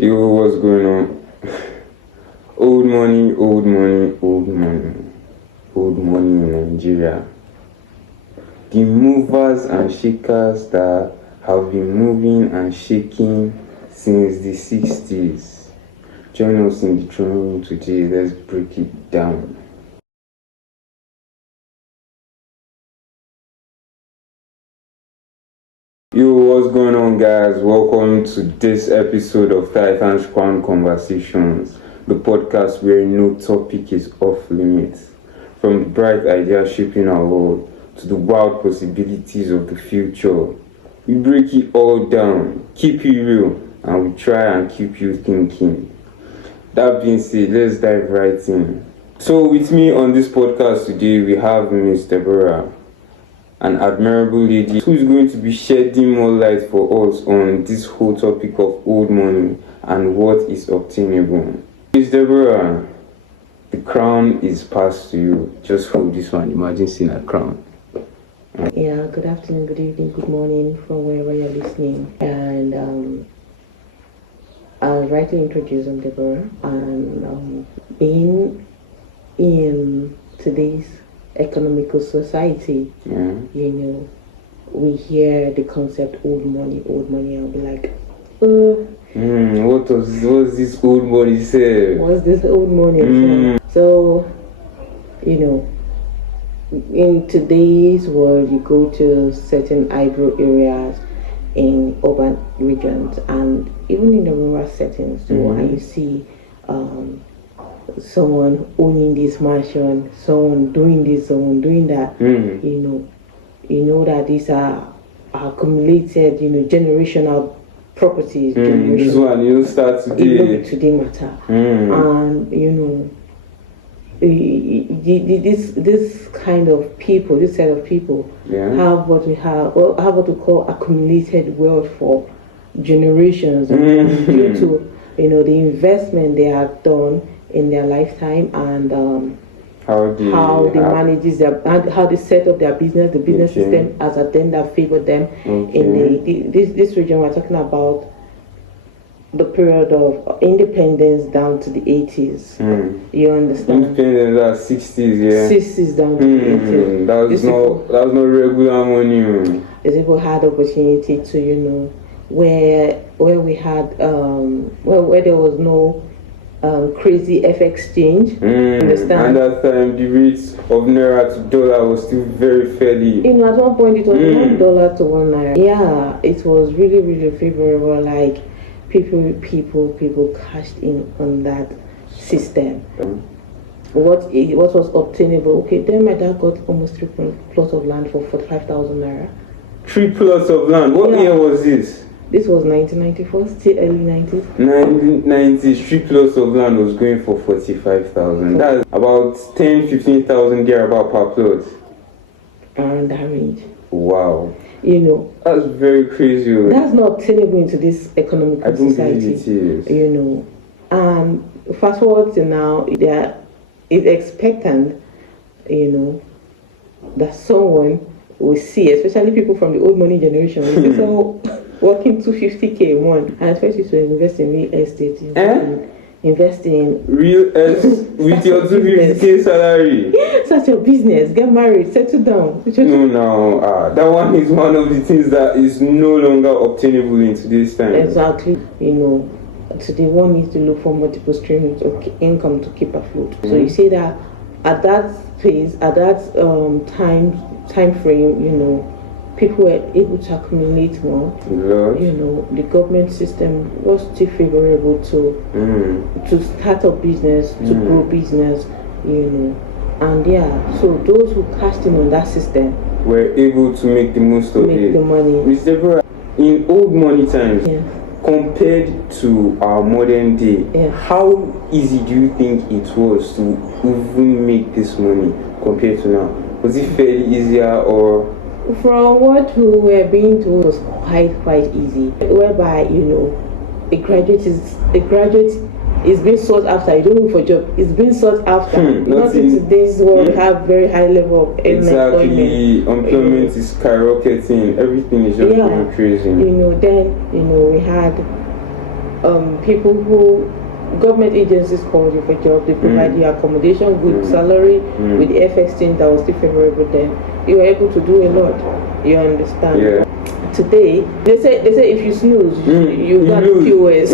Yo, what's going on? Old money, old money, old money. Old money in Nigeria. The movers and shakers that have been moving and shaking since the 60s. Join us in the throne room today. Let's break it down. Yo, what's going on, guys? Welcome to this episode of TaiTans Crowned Conversations, the podcast where no topic is off limits. From the bright ideas shaping our world to the wild possibilities of the future, we break it all down, keep it real, and we try and keep you thinking. That being said, let's dive right in. So with me on this podcast today, we have Miss Deborah, an admirable lady who is going to be shedding more light for us on this whole topic of old money and what is obtainable. Miss Deborah, the crown is passed to you. Just hold this one. Imagine seeing a crown. Yeah, good afternoon, good evening, good morning from wherever you're listening. And I'll rightly introduce Deborah. And being in today's economical society, we hear the concept old money, I'll be like, what's this old money say? What's this old money? So, in today's world, you go to certain eyebrow areas in urban regions and even in the rural settings too, and you see someone owning this mansion, someone doing this, someone doing that. You know that these are accumulated, generational properties. This one start today. Today matter. And this kind of people, this set of people, have what we call accumulated wealth for generations due to the investment they have done in their lifetime and how they manages their and how they set up their business, the business system as a then that favored them in this region. We're talking about the period of independence down to the 80s. You understand? Independence, that 60s, 60s down to the 80s. That was no regular money. These people had opportunity to where we had where there was no crazy FX change. Understand? And that time the rates of naira to dollar was still very fairly. At one point it was $1 to $1 naira. Yeah, it was really, really favorable. Like people cashed in on that system. What was obtainable? Okay, then my dad got almost 3 plots of land for 45,000 naira. 3 plots of land. What year was this? This was 1994, still early 90s. 1990s, 3 plots of land was going for 45,000. That's about 10,000-15,000 thereabout per plot. Around that range. Wow. That's very crazy. That's not obtainable into this economical society. It is. And fast forward to now, there is expectant, that someone will see, especially people from the old money generation, will see someone working 250k a month and expect you to invest in real estate, invest in real estate with your 250k salary. Start your business, get married, settle down. No, that one is one of the things that is no longer obtainable in today's time. Exactly. Today one needs to look for multiple streams of income to keep afloat. So you see that at that phase, at that time frame, people were able to accumulate more. The government system was still favorable to start up business, to grow business, and so those who cashed in on that system were able to make the most of it. Make the money. Miss Deborah, in old money times, compared to our modern day, how easy do you think it was to even make this money compared to now? Was it fairly easier or? From what we were being told, was quite easy. Whereby a graduate is being sought after. You don't look for a job; it's being sought after. Not in today's world, we have very high level of employment. Employment is skyrocketing. Everything is just going crazy. Then we had people who government agencies call you for job, they provide you accommodation, good salary, with the FX thing that was still favorable then. You are able to do a lot. You understand? Yeah. Today, they say if you snooze, you got POS.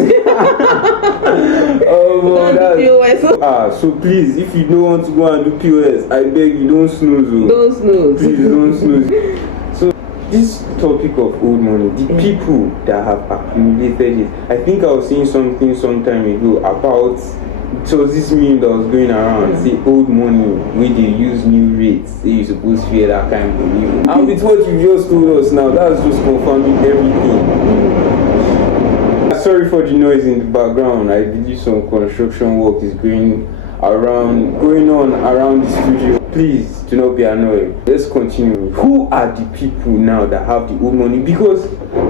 POS. So please, if you don't want to go and do POS, I beg you, don't snooze. Don't snooze. Please don't snooze. So this topic of old money, the people that have accumulated it. I think I was saying something some time ago about, it was this meme that was going around, say old money, where they use new rates, say you're supposed to hear that kind of money. And with what you just told us now, that's just confirming everything. Sorry for the noise in the background. I believe some construction work is going on around the studio. Please do not be annoyed. Let's continue. Who are the people now that have the old money? Because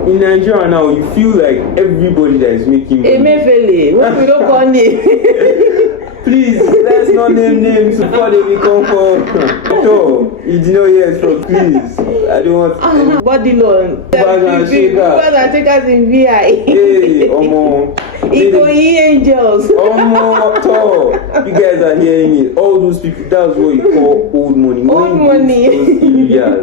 in Nigeria now, you feel like everybody that is making money. Emefiele, what we don't call name. Please, let's not name names before they become for. So, you did not hear it from. Please, I don't want. Body loan. and shakers in VI. Hey, Omo. Ikoyi angels. Omo, you guys are hearing it. All those people, that's what you call old money. Old money. Yeah.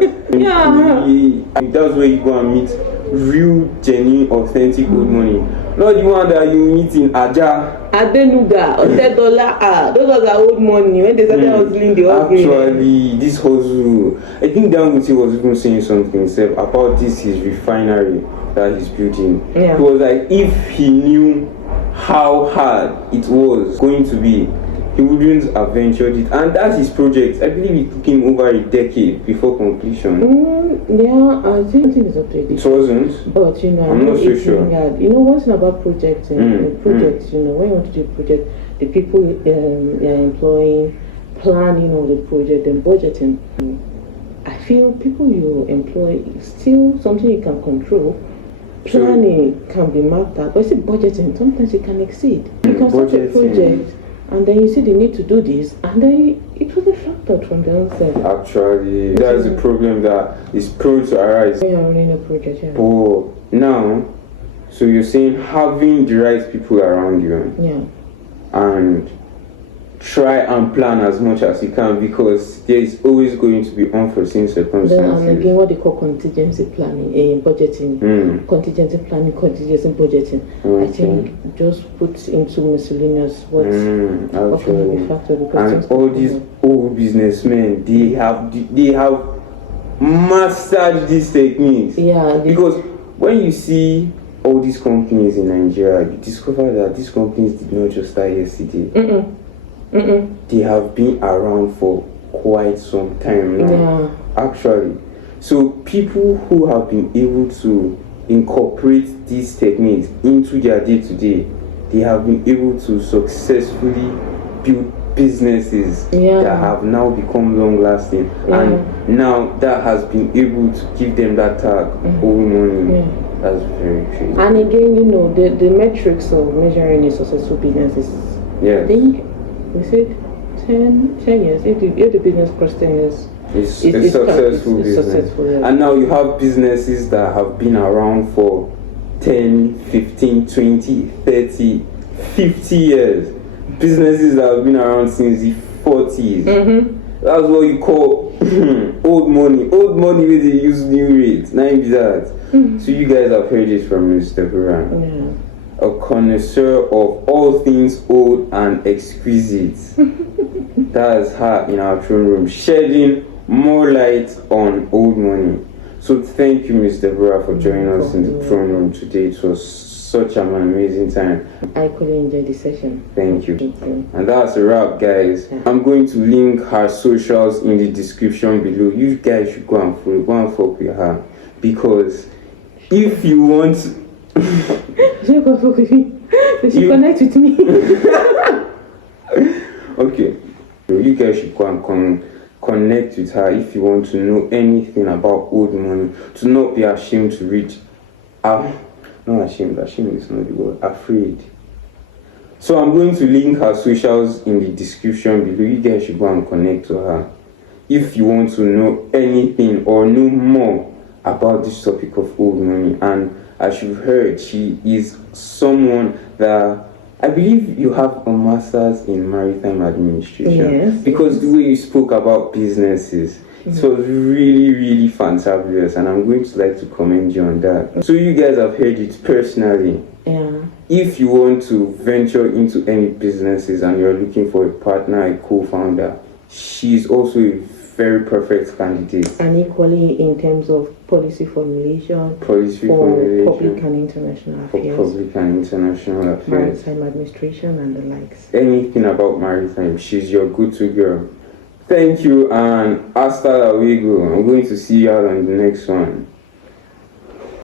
That's where you go and meet real, genuine, authentic old money. Not the one that you meet in Aja. Adenuga, $100. Those are old money. When they started hustling, the Actually, this hustle, I think Dangote was even saying something himself about his refinery that he's building. Yeah. He was like, if he knew how hard it was going to be, he wouldn't have ventured it. And that's his project. I believe it took him over a decade before completion. Yeah, I think it's up to a decade. It wasn't? But I'm not so sure. One thing about projects, when you want to do a project, the people you're employing, planning of the project and budgeting. I feel people you employ is still something you can control. Planning can be mapped out, but see, budgeting, sometimes you can exceed. You can start a project, and then you see the need to do this, and then it was a factor from the onset. Actually, that's the problem that is prone to arise. When you're running a project, yeah. But now, so you're saying having the right people around you, and try and plan as much as you can, because there is always going to be unforeseen circumstances. And again, what they call contingency planning, budgeting, contingency planning, contingency budgeting. I think just put into miscellaneous what can be factored, because and all these old businessmen, they have mastered these techniques. Yeah, because when you see all these companies in Nigeria, you discover that these companies did not just start yesterday. They have been around for quite some time now. Actually, so people who have been able to incorporate these techniques into their day-to-day, they have been able to successfully build businesses that have now become long-lasting, and now that has been able to give them that tag, old money. That's very crazy. And again, the metrics of measuring a successful business is, I think, we said 10 years. If the business crossed 10 years, it's successful business. Successful, yeah. And now you have businesses that have been around for 10, 15, 20, 30, 50 years. Businesses that have been around since the 40s. That's what you call old money. Old money where they use new rates. Now be that. So you guys have heard this from Mr. Deborah. A connoisseur of all things old and exquisite. That's her in our throne room, shedding more light on old money. So thank you, Miss Deborah, for joining us in the throne room today. It was such an amazing time. I couldn't enjoy the session. Thank you. And that's a wrap, guys. I'm going to link her socials in the description below. You guys should go and follow, go and fuck with her, because if you want she connect with me. Okay, you guys should go and connect with her if you want to know anything about old money. To not be ashamed to read. Not ashamed is not the word. Afraid. So I'm going to link her socials in the description below. You guys should go and connect to her if you want to know anything or know more about this topic of old money. And as you've heard, she is someone that I believe you have a master's in maritime administration. Yes. Because the way you spoke about businesses, it was really, really fantabulous, and I'm going to like to commend you on that. So you guys have heard it personally. Yeah. If you want to venture into any businesses and you're looking for a partner, a co-founder, she's also a very perfect candidate. And equally in terms of policy formulation, public and international affairs, public and international affairs, maritime administration and the likes. Anything about maritime, she's your go-to girl. Thank you, and hasta luego. I'm going to see you all on the next one.